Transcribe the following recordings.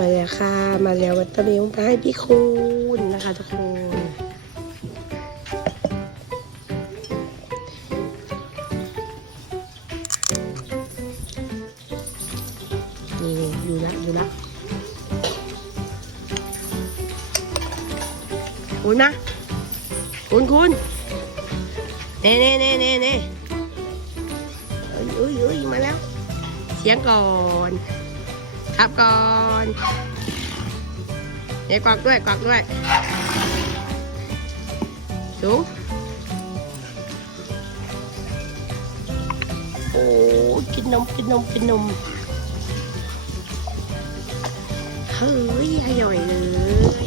มาแล้วค่ะ มาแล้ววัตเตอร์เลี้ยงไปให้พี่คุณนะคะทุกคนนี่อยู่ละอยู่ละคุณนะ คุณคุณเน่เน่เน่เน่เน่เอ้ยเอ้ยมาแล้ว เสียงก่อน ครับก่อนเดี๋ยวกวักด้วยกวักด้วยสูงโอ้กินนมกินนมกินนมเฮ้ยอร่อยเลย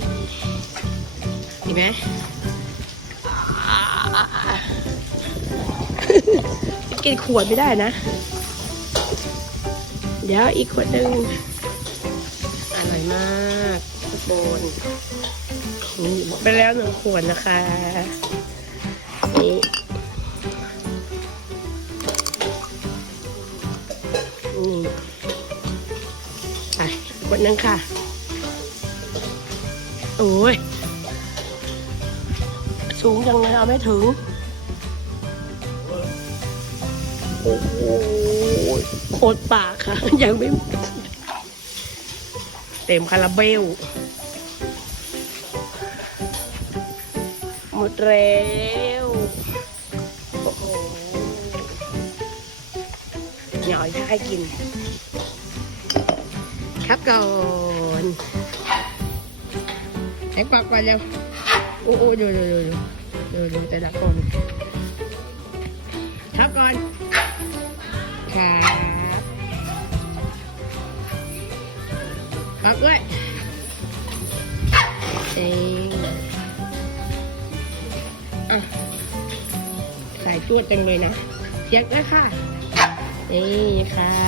เห็นไหมกินขวดไม่ได้นะ เดี๋ยวอีกขวดหนึ่ง อร่อยมากทุกคนนี่หมดไปแล้วหนึ่งขวดนะคะนี่นี่ไปอีกขวดหนึ่งค่ะ โอ้ย สูงจังเลยเอาไม่ถึง โอ้โหโคตรปากค่ะ ยังไม่หมด เต็มคาราเบล หมดแล้วโอ้โหหน่อยถ้าให้กิน ครับก่อนแท็กปากก่อนเร็วโอ้โหดูดูดูดูดูแต่ละคนครับก่อนครั พักด้วยเองอะใส่จวดจังเลยนะเสียงด้วยค่ะ นี่ค่ะ